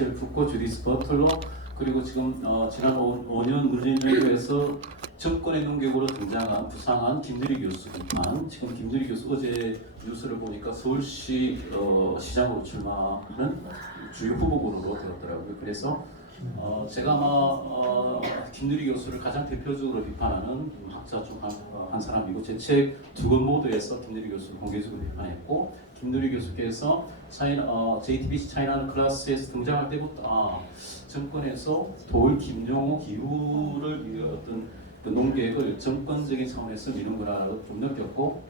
미셸 푸코, 주디스 버틀러, 그리고 지금 지난 5년 문재인 정부에서 정권의 능력으로 등장한 부상한 김대리 교수 비판. 지금 김대리 교수 어제 뉴스를 보니까 서울시 시장으로 출마하는 주요 후보군으로 되었더라고요. 그래서 제가 아마 김대리 교수를 가장 대표적으로 비판하는 학자 중 한 사람이고, 제 책 두 권 모두에서 김대리 교수를 공개적으로 비판했고, 김대리 교수께서 JTBC 차이나 클래스에서 등장할 때부터 정권에서 돌 김용호 기후를 어떤 그 농객을 정권적인 차원에서 미는구나라고 좀 느꼈고,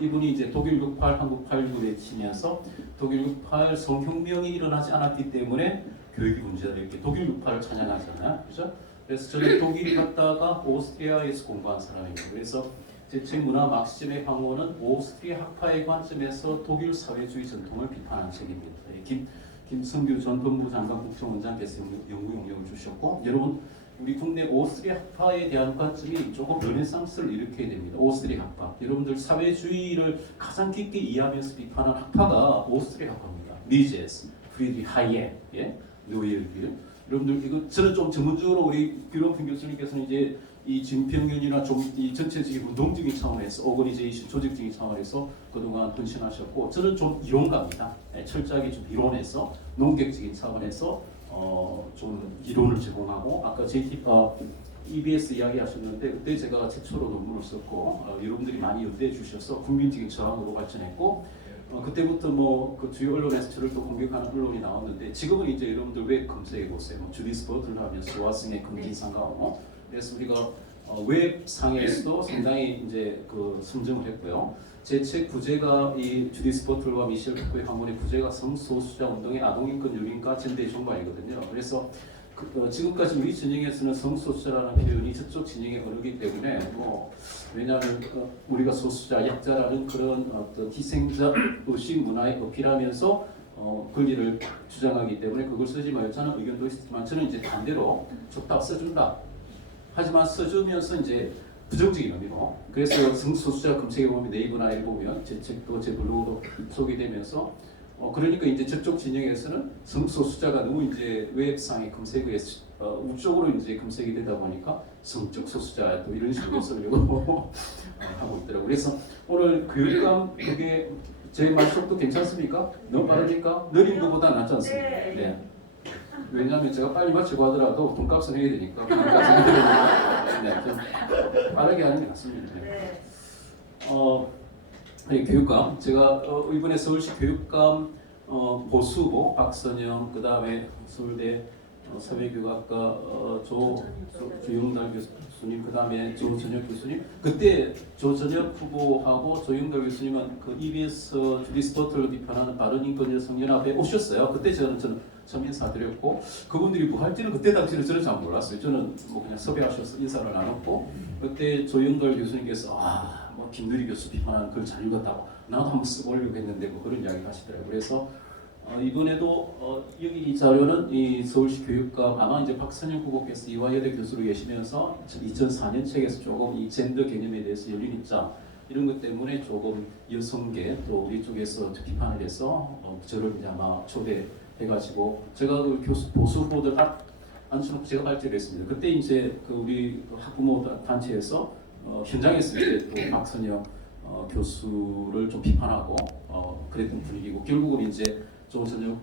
이분이 이제 독일 68, 한국 89에 치면서 독일 68 성혁명이 일어나지 않았기 때문에 교육이 문제다 이렇게 독일 68을 찬양하잖아요, 그렇죠? 그래서 저는 독일 갔다가 오스트리아에서 공부한 사람입니다. 그래서 제 책 문화 막시즘의 황혼은 오스트리아 학파의 관점에서 독일 사회주의 전통을 비판한 책입니다. 김성규 전 법무부 장관 국정원장께서 연구 용역을 주셨고, 여러분 우리 국내 오스트리아 학파에 대한 관점이 조금 르네상스를 일으켜야 됩니다. 오스트리아 학파, 여러분들 사회주의를 가장 깊게 이해하면서 비판한 학파가 오스트리아 학파입니다. 미제스, 프리드리히 하이에, 노예르길. 여러분들 이거 저는 좀 전문적으로 우리 규런평 교수님께서는 이제 이 진평균이나 좀 이 전체적인 운동적인 차원에서 오거니제이션 조직적인 차원에서 그동안 헌신하셨고, 저는 좀 이론가입니다. 철저하게 좀 이론에서 농객적인 차원에서 좀 이론을 제공하고, 아까 EBS 이야기하셨는데 그때 제가 최초로 논문을 썼고 여러분들이 많이 연대해 주셔서 국민적인 저항으로 발전했고, 그때부터 뭐 그 주요 언론에서 저를 또 공격하는 언론이 나왔는데, 지금은 이제 여러분들 웹 검색해 보세요. 뭐 주디스 버틀러 하면 소아승의 금진상가오. 그래서 우리가 웹상에서도 상당히 이제 그 선정을 했고요. 제 책 부제가 이 주디스 버틀러와 미셸 푸코의 학문의 부제가 성소수자 운동의 아동인권 유린과 전대의 종말이거든요. 그래서 지금까지 우리 진영에서는 성소수자라는 표현이 저쪽 진영에 어르기 때문에 왜냐하면 우리가 소수자, 약자라는 그런 어떤 희생자 의식 문화에 어필하면서 권리를 주장하기 때문에 그걸 쓰지 말자는 의견도 있었지만, 저는 이제 반대로 좋다 써준다. 하지만 써주면서 이제 부정적인 의미로, 그래서 성소수자 검색해 보면 네이버나 이를 보면 제 책도 제 블로그도 소개되면서 그러니까 이제 저쪽 진영에서는 성소수자가 너무 이제 웹상의 검색어에 우쪽으로 이제 검색이 되다 보니까 성적 소수자 또 이런 식으로 쓰려고 하고 있더라고요. 그래서 오늘 교육감 그게 제 말 속도 괜찮습니까? 너무 빠르니까? 느린 것보다 낫지 않습니까? 네. 왜냐하면 제가 빨리 마치고 하더라도 돈값은 해야 되니까 좀 빠르게 하는 게 낫습니다. 네, 교육감, 제가 이번에 서울시 교육감 보수고 박선영, 그 다음에 서울대 사회교육학과 조영달 교수님, 그 다음에 조전혁 교수님. 그때 조전혁 후보하고 조영달 교수님은 그 EBS 주디스 버틀러 비판하는 바른인권 여성연합에 오셨어요. 그때 저는 처음 인사드렸고, 그분들이 뭐 할지는 그때 당시는 저는 잘 몰랐어요. 저는 뭐 그냥 섭외하셔서 인사를 나눴고, 그때 조영달 교수님께서 뭐 김누리 교수 비판하는 글 잘 읽었다고, 나도 한번 써보려고 했는데 뭐 그런 이야기 하시더라고요. 그래서 이번에도 여기 이 자료는 이 서울시 교육감, 아마 이제 박선영 후보께서 이화여대 교수로 계시면서 2004년 책에서 조금 이 젠더 개념에 대해서 열린 입장 이런 것 때문에 조금 여성계 또 우리 쪽에서 비판을 해서 저를 이제 아마 초대해가지고 제가 그 보수 후보들 앉혀놓고 제가 발제를 했습니다. 그때 이제 그 우리 학부모 단체에서 현장에서 이제 또 박선영 교수를 좀 비판하고 그랬던 분위기고, 결국은 이제 조전혁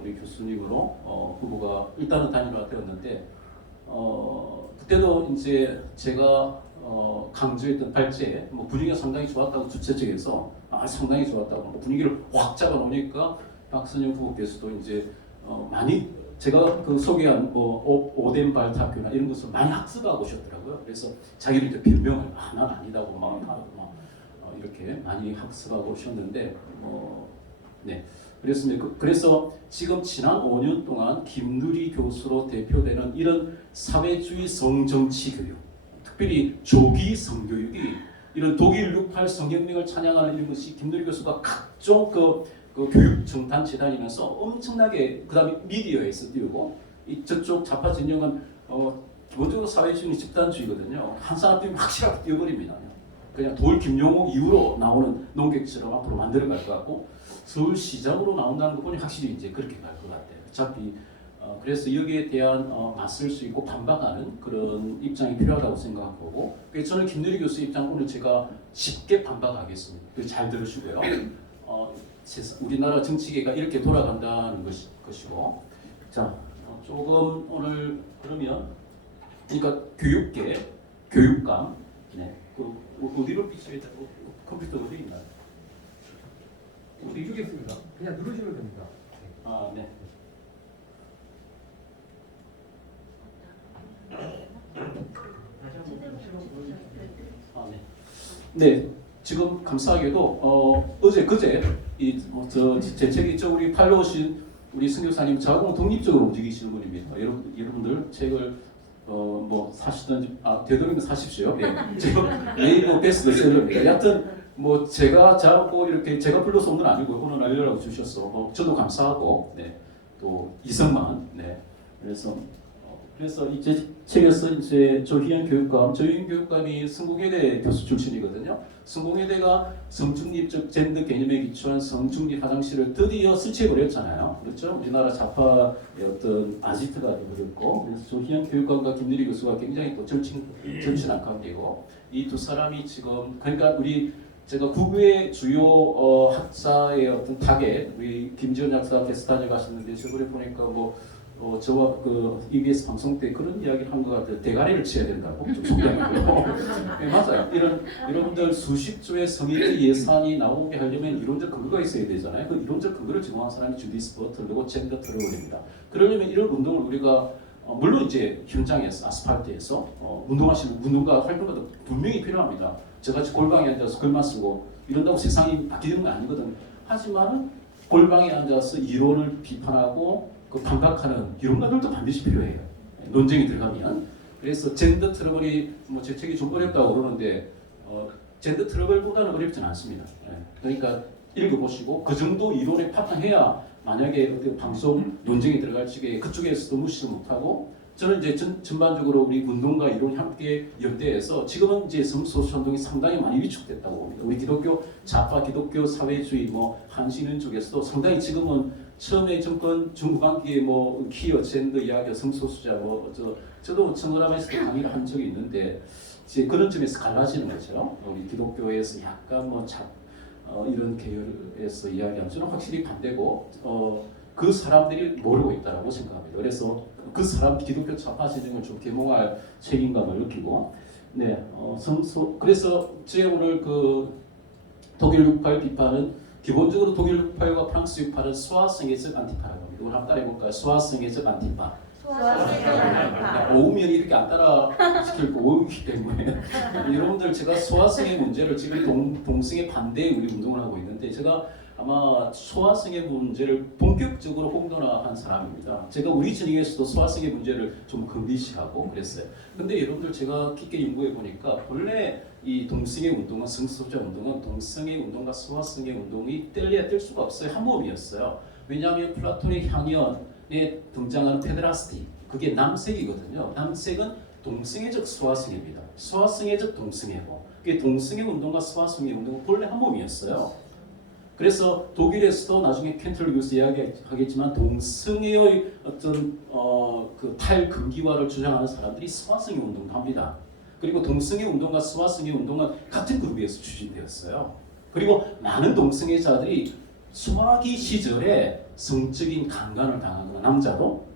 우리 교수님으로 후보가 일단은 단일화 되었는데, 그때도 이제 제가 강조했던 발제 분위기가 상당히 좋았다고 주최 측에서 상당히 좋았다고 분위기를 확 잡아놓으니까 박선영 후보께서도 이제 많이 제가 그 소개한 오덴 발탁교나 이런 것을 많이 학습하고 오셨더라고요. 그래서 자기를 이제 변명을 난 아니다고 막 이렇게 많이 학습하고 오셨는데 네. 그래서 지금 지난 5년 동안 김누리 교수로 대표되는 이런 사회주의 성정치 교육, 특별히 조기 성교육이 이런 독일 68 성혁명을 찬양하는 이런 것이 김누리 교수가 각종 그 교육 정단체 다니면서 엄청나게, 그다음에 미디어에서 띄우고, 저쪽 좌파 진영은 기본적으로 사회주의 집단주의거든요. 한 사람 띄우면 확실하게 띄워버립니다. 그냥 돌 김용호 이후로 나오는 농객처럼 앞으로 만들어갈 것 같고, 서울시장으로 나온다는 거 보니 확실히 이제 그렇게 갈 것 같아요. 어차피 그래서 여기에 대한 맞설 수 있고 반박하는 그런 입장이 필요하다고 생각하고, 그래서 저는 김대리 교수 입장 오늘 제가 쉽게 반박하겠습니다. 잘 들으시고요. 우리나라 정치계가 이렇게 돌아간다는 것이고, 자 조금 오늘 그러면 그러니까 교육계, 교육감, 네, 어디로 비춰야 되고 컴퓨터 어디 있나요? 어디 주겠습니다. 그냥 누르시면 됩니다. 아, 네. 아, 네. 네, 지금 감사하게도 어제 이 제 책이 있죠. 우리 팔로 오신 우리 승교사님 자공 독립적으로 움직이시는 분입니다. 여러분들 책을 뭐 사시든지 되도록이면 사십시오. 네. 지금 네이버 베스트셀러입니다. 여하튼 뭐 제가 자고 이렇게 제가 불러서 온 건 아니고 오늘 알려라고 주셨어. 저도 감사하고, 네. 또 이성만, 네. 그래서 이제 책에서 이제 조희연 교육감이 성공회대 교수 출신이거든요. 성공회대가 성중립적 젠더 개념에 기초한 성중립 화장실을 드디어 설치해버렸잖아요. 그렇죠? 우리나라 좌파의 어떤 아지트가 되어버렸고, 그래서 조희연 교육감과 김대리 교수가 굉장히 또 절친한 관계고, 이 두 사람이 지금 그러니까 제가 국외 주요 학사의 어떤 타겟, 우리 김지원 약사께서 다녀가셨는데 저번에 보니까 저와 EBS 방송 때 그런 이야기를 한 것 같아요. 대가리를 치야 된다고 좀 속담이고요. 네, 맞아요. 여러분들 수십조의 성인의 예산이 나오게 하려면 이론적 근거가 있어야 되잖아요. 그 이론적 근거를 제공한 사람이 주디스 버틀러고 젠더 트러블입니다. 그러려면 이런 운동을 우리가 물론 이제 현장에서 아스팔트에서 운동하시는 운동가 활동가도 분명히 필요합니다. 저같이 골방에 앉아서 글만 쓰고 이런다고 세상이 바뀌는 건 아니거든. 하지만 골방에 앉아서 이론을 비판하고 반박하는 이론가들도 반드시 필요해요. 논쟁이 들어가면. 그래서 젠더 트러블이 제 책이 좀 어렵다고 그러는데 젠더 트러블보다는 어렵진 않습니다. 그러니까 읽어보시고 그 정도 이론에 파탄해야 만약에 어떤 방송 논쟁이 들어갈 적에 그쪽에서도 무시를 못하고, 저는 이제 전반적으로 우리 운동과 이론이 함께 연대해서 지금은 이제 성소수자 운동이 상당히 많이 위축됐다고 봅니다. 우리 기독교 좌파 기독교 사회주의 한신은 쪽에서도 상당히 지금은 처음에 정권 중후반기에 퀴어 젠더 이야기 성소수자 저도 청원함에서 강의를 한 적이 있는데 이제 그런 점에서 갈라지는 거죠. 우리 기독교에서 약간 이런 계열에서 이야기하면 저는 확실히 반대고 그 사람들이 모르고 있다고 생각합니다. 그래서 그 사람 기독교 좌파 진영을 좀 계몽할 책임감을 느끼고, 네, 그래서 제가 오늘 독일 68 비판은 기본적으로 독일 68과 프랑스 68은 소아성애적 안티파라고 합니다. 오늘 한번 따라해볼까요? 소아성애적 안티파. 오우면 이렇게 안 따라 시킬 거 오우기 때문에 여러분들 제가 소아성애 문제를 지금 동성애 반대에 우리 운동을 하고 있는데 제가 아마 소아성애 문제를 본격적으로 홍도화한 사람입니다. 제가 우리 진영에서도 소아성애 문제를 좀 금기시하고 그랬어요. 근데 여러분들 제가 깊게 연구해 보니까 본래 이 동성애 운동은 성소수자 운동은 동성애 운동과 소아성애 운동이 뗄래야 뗄 수가 없어요. 한 몸이었어요. 왜냐하면 플라톤의 향연에 등장하는 페데라스티 그게 남색이거든요. 남색은 동성애적 소아성애입니다. 소아성애적 동성애고 그게 동성애 운동과 소아성애 운동은 본래 한 몸이었어요. 그래서 독일에서도 나중에 켄틀 교수 이야기하겠지만 동성애의 어떤 탈금기화를 주장하는 사람들이 소아성애 운동도 합니다. 그리고 동성애 운동과 소아성애 운동은 같은 그룹에서 추진되었어요. 그리고 많은 동성애자들이 소아기 시절에 성적인 강간을 당하거나 남자도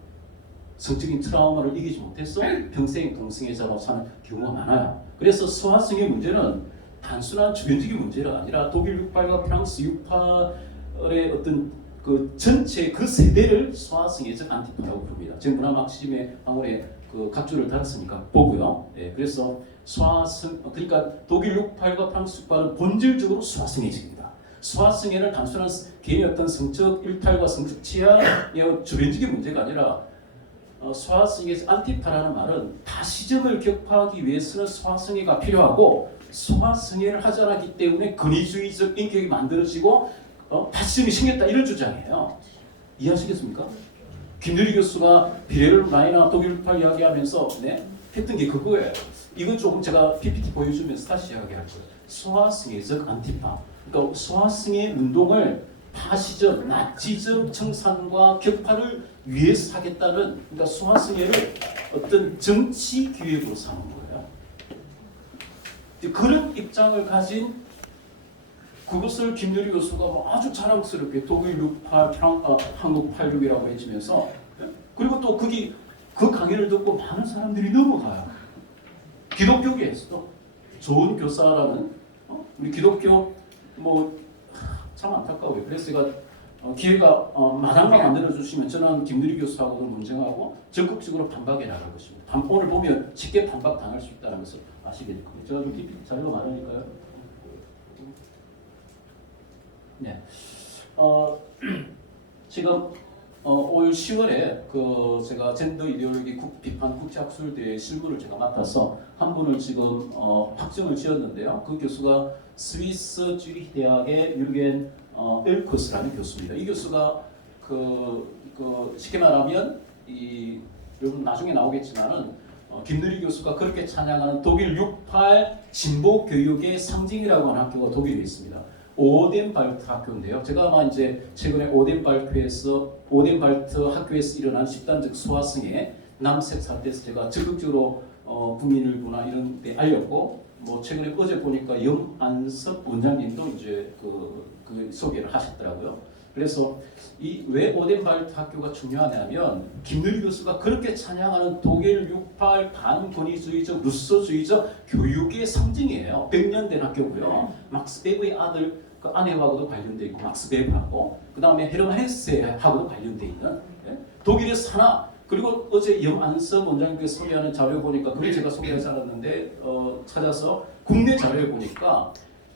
성적인 트라우마를 이기지 못해서 평생 동성애자로 사는 경우가 많아요. 그래서 소아성애 문제는 단순한 주변적인 문제가 아니라 독일 68과 프랑스 68의 어떤 전체 세대를 소아성애적 안티파라고 부릅니다. 지금 문화막시즘의 방울에 각주를 달았으니까 보고요. 네, 그래서 그러니까 독일 68과 프랑스 68은 본질적으로 소아성애적입니다. 소아성애는 단순한 개인의 어떤 성적 일탈과 성적 취향의 주변적인 문제가 아니라 소아성애적 안티파라는 말은 다시즘을 격파하기 위해서는 소아성애가 필요하고 소아성애를 하지 않았기 때문에 권위주의적 인격이 만들어지고 다시즘이 생겼다 이런 주장이에요. 이해하시겠습니까? 김대리 교수가 비레르마인이나 독일 68 이야기하면서 했던 게 그거예요. 이건 조금 제가 PPT 보여주면서 다시 이야기할 거예요. 소아성애적 안티파. 그러니까 소아성애 운동을 파시즘, 나치즘 청산과 격파를 위해서 하겠다는 그러니까 수화승회를 어떤 정치 기획으로 삼은 거예요. 그런 입장을 가진 그것을 김유리 교수가 뭐 아주 자랑스럽게 독일 68, 한국 86이라고 해주면서 그리고 또 거기 그 강의를 듣고 많은 사람들이 넘어가요. 기독교계에서도 좋은 교사라는 우리 기독교 뭐 참 안타까워요. 그래서 제가 기회가 마당만 만들어 주시면 저는 김유리 교수하고도 논쟁하고 적극적으로 반박해 나갈 것입니다. 오늘 보면 쉽게 반박 당할 수 있다는 것을 아시게 될 겁니다. 제가 좀 깊이 자료가 많으니까요. 네. 지금 올 10월에 그 제가 젠더 이데올로기 비판 국제학술대회 실무를 제가 맡아서 한 분을 지금 확정을 지었는데요. 그 교수가 스위스 쭈리히 대학의 유르겐 엘커스라는 교수입니다. 이 교수가 쉽게 말하면 여러분 나중에 나오겠지만은 김누리 교수가 그렇게 찬양하는 독일 68 진보 교육의 상징이라고 하는 학교가 독일에 있습니다. 오덴발트 학교인데요. 제가 아마 이제 최근에 오덴발트 학교에서 일어난 집단적 수화승에 남색 사태에서 제가 적극적으로 국민일보나 이런 데 알렸고, 뭐 최근에 어제 보니까 염안섭 원장님도 이제 그 소개를 하셨더라고요. 그래서 이 왜 오덴발트 학교가 중요하냐면 김누리 교수가 그렇게 찬양하는 독일 68 반권위주의적 루소주의적 교육의 상징이에요. 100년 된 학교고요. 막스 베브의 아들 그 아내하고도 관련돼 있고 막스 베브하고 그 다음에 헤르만 헤세하고도 관련돼 있는 독일에서 하나. 그리고 어제 염안섭 원장님께서 소개하는 자료 보니까 그걸 제가 소개하지 않았는데 찾아서 국내 자료에 보니까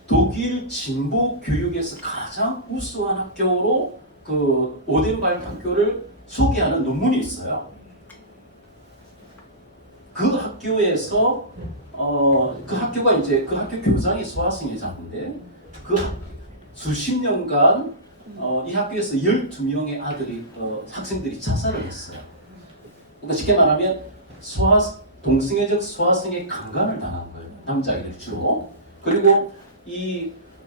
독일 진보 교육에서 가장 우수한 학교로 그 오덴발트 학교를 소개하는 논문이 있어요. 그 학교에서 그 학교가 이제 그 학교 교장이 수화승회자인데 그 수십 년간 이 학교에서 12명의 학생들이 자살을 했어요. 그러니까 쉽게 말하면 동성애적 수화승에 강간을 당한 거예요. 남자아이들 주로. 그리고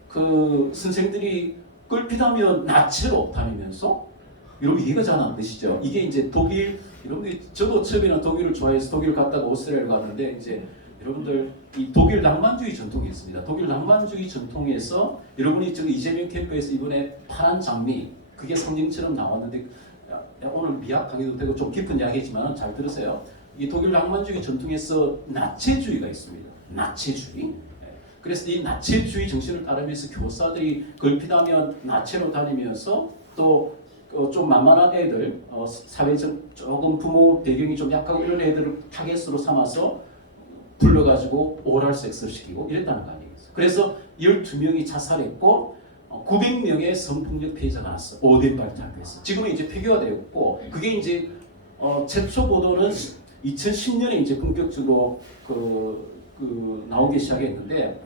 그 선생들이 끌피다면 나체로 다니면서 여러분 이해가 잘 안 되시죠? 이게 이제 독일 여러분들이 저도 처음에는 독일을 좋아해서 독일 갔다가 오스트리아를 갔는데 이제 여러분들 이 독일 낭만주의 전통이 있습니다. 독일 낭만주의 전통에서 여러분이 지금 이재명 캠프에서 이번에 파란 장미 그게 상징처럼 나왔는데 오늘 미학 강의도 되고 좀 깊은 이야기지만 잘 들으세요. 이 독일 낭만주의 전통에서 나체주의가 있습니다. 나체주의. 그래서 이 나체주의 정신을 따르면서 교사들이 걸핏하면 나체로 다니면서 또 좀 만만한 애들, 사회적 조금 부모 배경이 좀 약하고 이런 애들을 타겟으로 삼아서 불러가지고 오랄 섹스를 시키고 이랬다는 거 아니겠어요. 그래서 12명이 자살했고 900명의 성폭력 피해자가 났어. 오덴발트 학교에서. 지금은 이제 폐교화되었고 그게 이제 최초 보도는 2010년에 이제 본격적으로 나오기 시작했는데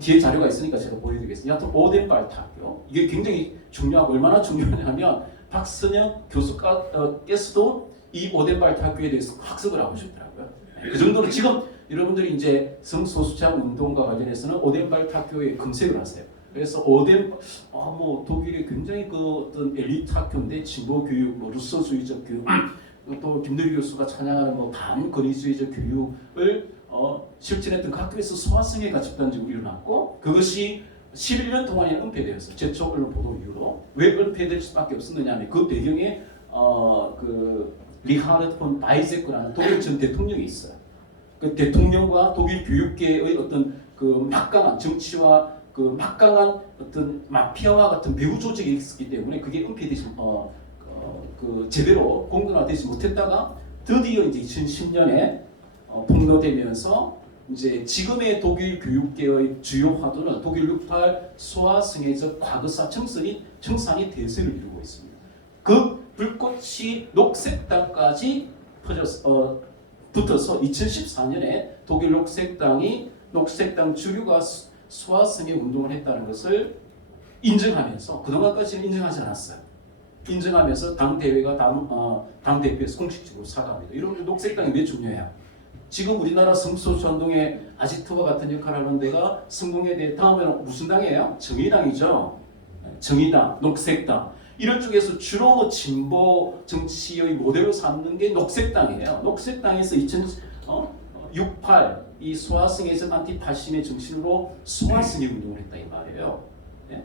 뒤에 자료가 있으니까 제가 보여드리겠습니다. 여하튼 오덴발트 학교 이게 굉장히 중요하고 얼마나 중요하냐면 박선영 교수께서도 이 오덴발트 학교에 대해서 학습을 하고 싶더라고요. 그 정도로 지금 여러분들이 이제 성소수자원 운동과 관련해서는 오덴발트 학교에 검색을 하세요. 그래서 뭐 독일이 굉장히 그 어떤 엘리트 학교인데 진보 교육, 뭐 루소주의적 교육, 또 김누리 교수가 찬양하는 뭐 반권위주의적 교육을 실천했던 그 학교에서 소화승회가 집단적으로 일어났고 그것이 11년 동안에 은폐되었어요. 제초 언론 보도 이후로. 왜 은폐될 수밖에 없었느냐 하면 그 배경에 그 리하르트 폰 바이제크라는 독일 전 대통령이 있어요. 그 대통령과 독일 교육계의 어떤 그 막강한 정치와 그 막강한 어떤 마피아와 같은 배후 조직이 있었기 때문에 그게 은폐되지 제대로 공론화되지 못했다가 드디어 이제 2010년에 폭로되면서 이제 지금의 독일 교육계의 주요 화두는 독일 68 소아승회적 과거사 청산이 대세를 이루고 있습니다. 그 불꽃이 녹색당까지 붙어서 2014년에 독일 녹색당 주류가 소아승회 운동을 했다는 것을 인정하면서 그동안까지는 인정하지 않았어요. 인정하면서 당 대회가 당 대표에서 공식적으로 사과합니다. 이런 녹색당이 왜 중요해요? 지금 우리나라 성소수자 운동에 아지트와 같은 역할을 하는 데가 성공에 대해 다음에는 무슨 당이에요? 정의당이죠. 정의당, 녹색당 이런 쪽에서 주로 뭐 진보 정치의 모델로 삼는 게 녹색당이에요. 녹색당에서 2068 이 소아성애자 안티-파심의 정신으로 소아성애 운동을 했다 이 말이에요. 네?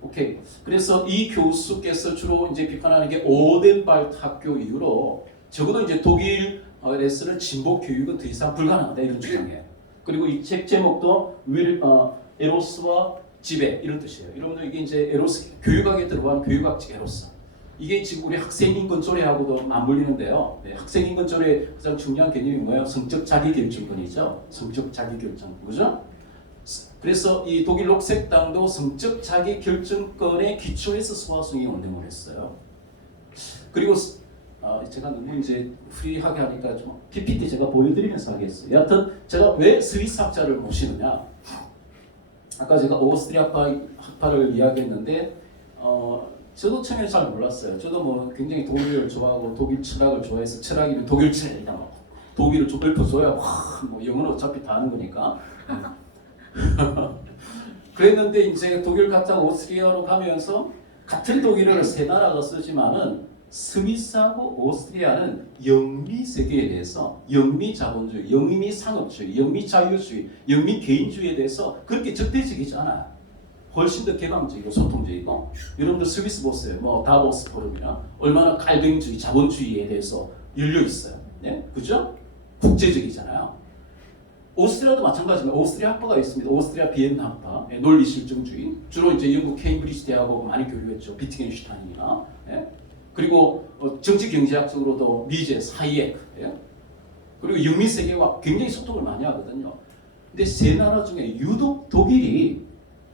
오케이. 그래서 이 교수께서 주로 이제 비판하는 게 오덴발트 학교 이후로 적어도 이제 독일에서는 진보 교육은 더 이상 불가능하다 이런 주장이에요. 그리고 이 책 제목도 에로스와 지배 이런 뜻이에요. 여러분들 이게 이제 에로스 교육학에 들어간 교육학적 에로스. 이게 지금 우리 학생인권 조례하고도 맞물리는데요. 네, 학생인권 조례의 가장 중요한 개념이 뭐예요? 성적 자기결정권이죠. 성적 자기결정권, 그죠? 그래서 이 독일 녹색당도 성적 자기결정권에 기초해서 소아성애 운동을 했어요. 그리고 제가 너무 이제 프리하게 하니까 좀 PPT 제가 보여드리면서 하겠어요. 여하튼 제가 왜 스위스 학자를 모시느냐? 아까 제가 오스트리아 학파를 이야기했는데 저도 처음에 잘 몰랐어요. 저도 뭐 굉장히 독일을 좋아하고 독일 철학을 좋아해서 철학이면 독일 철학이다 뭐 독일을 좀 읊어줘야 뭐 영어는 어차피 다 아는 거니까 그랬는데 이제 독일 갔다가 오스트리아로 가면서 같은 독일어를 세 나라가 쓰지만은 스위스하고 오스트리아는 영미 세계에 대해서 영미 자본주의, 영미 상업주의, 영미 자유주의, 영미 개인주의에 대해서 그렇게 적대적이지 않아요. 훨씬 더 개방적이고 소통적이고 여러분들 스위스 보세요. 뭐 다보스 포럼이나 얼마나 갈등주의, 자본주의에 대해서 열려 있어요. 네? 그죠? 국제적이잖아요. 오스트리아도 마찬가지입니다. 오스트리아 학파가 있습니다. 오스트리아 비엔나 학파, 논리 실증주의. 주로 이제 영국 케임브리지 대학하고 많이 교류했죠. 비트겐슈타인이나. 예? 그리고 정치 경제학적으로도 미제, 하이에크. 예? 그리고 영미 세계와 굉장히 소통을 많이 하거든요. 근데 세 나라 중에 유독 독일이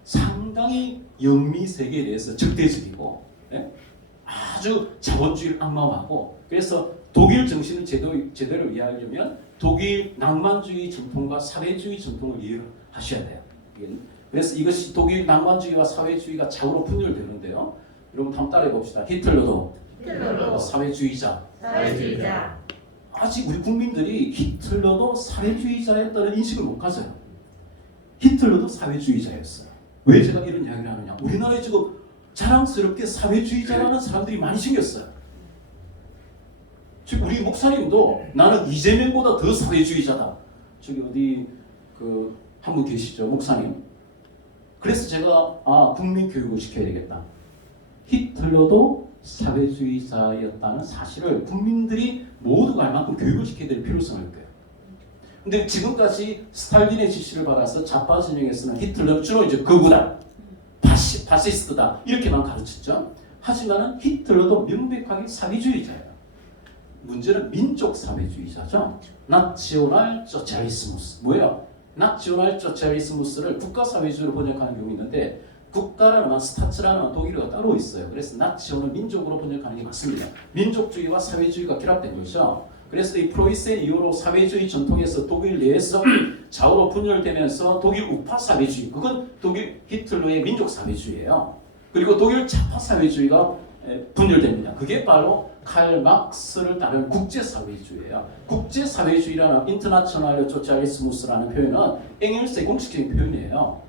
상당히 영미 세계에 대해서 적대적이고 예? 아주 자본주의를 악마화하고 그래서 독일 정신을 제대로 이해하려면 독일 낭만주의 전통과 사회주의 전통을 이해하셔야 돼요. 그래서 이것이 독일 낭만주의와 사회주의가 좌우로 분열되는데요. 여러분 한번 따라해 봅시다. 히틀러도 사회주의자. 아직 우리 국민들이 히틀러도 사회주의자였다는 인식을 못 가져요. 히틀러도 사회주의자였어요. 왜 제가 이런 이야기를 하느냐? 우리나라에 지금 자랑스럽게 사회주의자라는 사람들이 많이 생겼어요. 지금 우리 목사님도 나는 이재명보다 더 사회주의자다. 저기 어디 한 분 계시죠, 목사님. 그래서 제가 국민 교육을 시켜야 되겠다. 히틀러도 사회주의자였다는 사실을 국민들이 모두가 알 만큼 교육을 시켜야 될 필요성을 느껴요. 근데 지금까지 스탈린의 지시를 받아서 좌파 진영에서는 히틀러는 주로 이제 극우다, 파시스트다 이렇게만 가르쳤죠. 하지만은 히틀러도 명백하게 사회주의자예요. 문제는 민족 사회주의자죠. 나치오날 소циализ무스 뭐예요? 나치오날 소циализ무스를 국가 사회주의로 번역하는 경우 있는데 국가라는 말, 스타츠라는 독일어가 따로 있어요. 그래서 나치오는 민족으로 번역하는 게 맞습니다. 민족주의와 사회주의가 결합된 거죠. 그래서 이 프로이센 이후로 사회주의 전통에서 독일 내에서 좌우로 분열되면서 독일 우파 사회주의, 그건 독일 히틀러의 민족 사회주의예요. 그리고 독일 좌파 사회주의가 분열됩니다. 그게 바로 칼 막스를 따른 국제사회주의예요. 국제사회주의라는 인터내셔널 소циализ무스라는 표현은 엥겔스의 공식적인 표현이에요.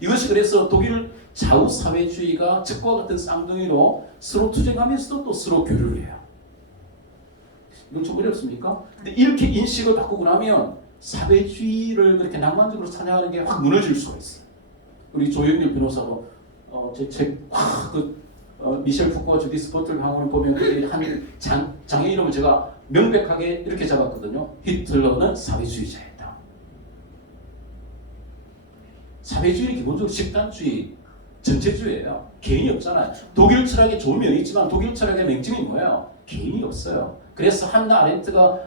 이것이 그래서 독일 좌우 사회주의가 적과 같은 쌍둥이로 서로 투쟁하면서도 또 서로 교류를 해요. 이건 좀 어렵습니까? 근데 이렇게 인식을 바꾸고 나면 사회주의를 그렇게 낭만적으로 찬양하는 게 확 무너질 수가 있어요. 우리 조영일 변호사도 제 책 미셸 푸코와 주디스 버틀 강원을 보면 한 장의 이름을 제가 명백하게 이렇게 잡았거든요. 히틀러는 사회주의자였다. 사회주의는 기본적으로 집단주의, 전체주의예요. 개인이 없잖아요. 독일 철학에 좋은 면이 있지만 독일 철학의 맹점이 뭐예요? 개인이 없어요. 그래서 한나 아렌트가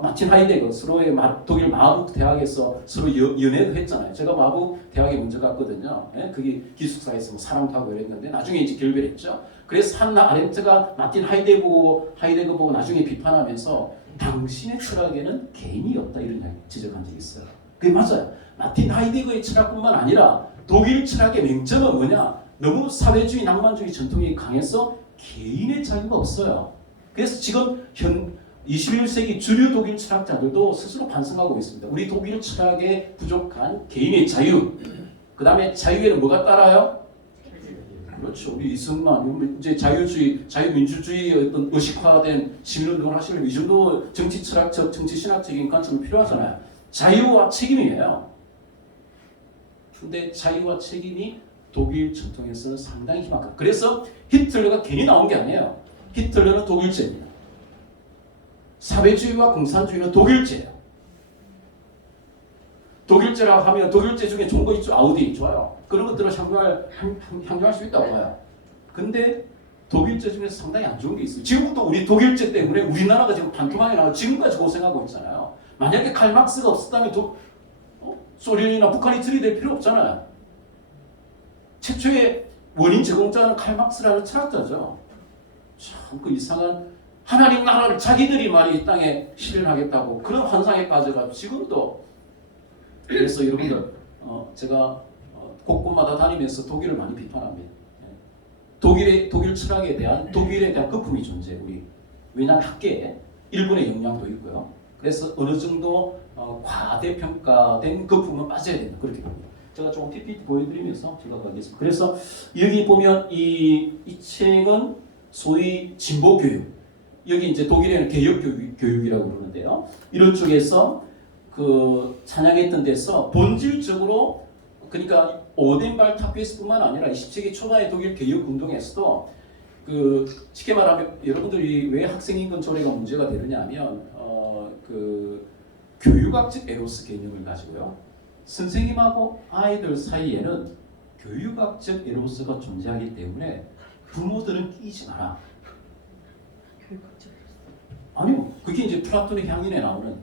마틴 하이데거 서로의 독일 마부르크 대학에서 서로 연애도 했잖아요. 제가 마부르크 대학에 먼저 갔거든요. 예? 그게 기숙사에서 뭐 사랑도 하고 이랬는데 나중에 이제 결별했죠. 그래서 한나 아렌트가 마틴 하이데거 보고 나중에 비판하면서 당신의 철학에는 개인이 없다 이런 이야기 지적한 적이 있어요. 그게 맞아요. 마틴 하이데거의 철학뿐만 아니라 독일 철학의 맹점은 뭐냐? 너무 사회주의, 낭만주의 전통이 강해서 개인의 자유가 없어요. 그래서 지금 21세기 주류 독일 철학자들도 스스로 반성하고 있습니다. 우리 독일 철학에 부족한 개인의 자유, 그 다음에 자유에는 뭐가 따라요? 그렇죠. 우리 이승만 이제 자유주의, 자유민주주의 어떤 의식화된 시민운동을 하시려면 이 정도 정치 철학적, 정치 신학적인 관점이 필요하잖아요. 자유와 책임이에요. 근데 자유와 책임이 독일 전통에서는 상당히 희망합니다. 그래서 히틀러가 괜히 나온 게 아니에요. 히틀러는 독일제입니다. 사회주의와 공산주의는 독일제예요. 독일제라고 하면 독일제 중에 좋은 거 있죠. 아우디 좋아요. 그런 것들을 향유할 수 있다고 봐요. 근데 독일제 중에서 상당히 안 좋은 게 있어요. 지금부터 우리 독일제 때문에 우리나라가 지금 반토막이 나고 지금까지 고생하고 있잖아요. 만약에 칼막스가 없었다면 소련이나 북한이 들이댈 필요 없잖아요. 최초의 원인 제공자는 칼막스라는 철학자죠. 참 그 이상한 하나님 나라를 자기들이 말이 이 땅에 실현하겠다고 그런 환상에 빠져가지고 지금도. 그래서 여러분들 제가 곳곳마다 다니면서 독일을 많이 비판합니다. 독일 철학에 대한 독일에 대한 거품이 존재해 우리. 왜냐하면 학계에 일본의 영향도 있고요. 그래서 어느 정도 과대평가된 거품은 빠져야 된다 그렇게 봅니다. 제가 조금 PPT 보여드리면서 제가 가겠습니다. 그래서 여기 보면 이 책은 소위 진보 교육, 여기 이제 독일에는 개혁 교육이라고 부르는데요. 이런 쪽에서 그 찬양했던 데서 본질적으로 그러니까 오덴발 타피에스뿐만 아니라 20세기 초반의 독일 개혁 운동에서도 그 쉽게 말하면 여러분들이 왜 학생인권 조례가 문제가 되느냐면 그 교육학적 에로스 개념을 가지고요. 선생님하고 아이들 사이에는 교육학적 에로스가 존재하기 때문에 부모들은 끼지 마라. 교육학적 에로스. 아니요, 그게 이제 플라톤의 향인에 나오는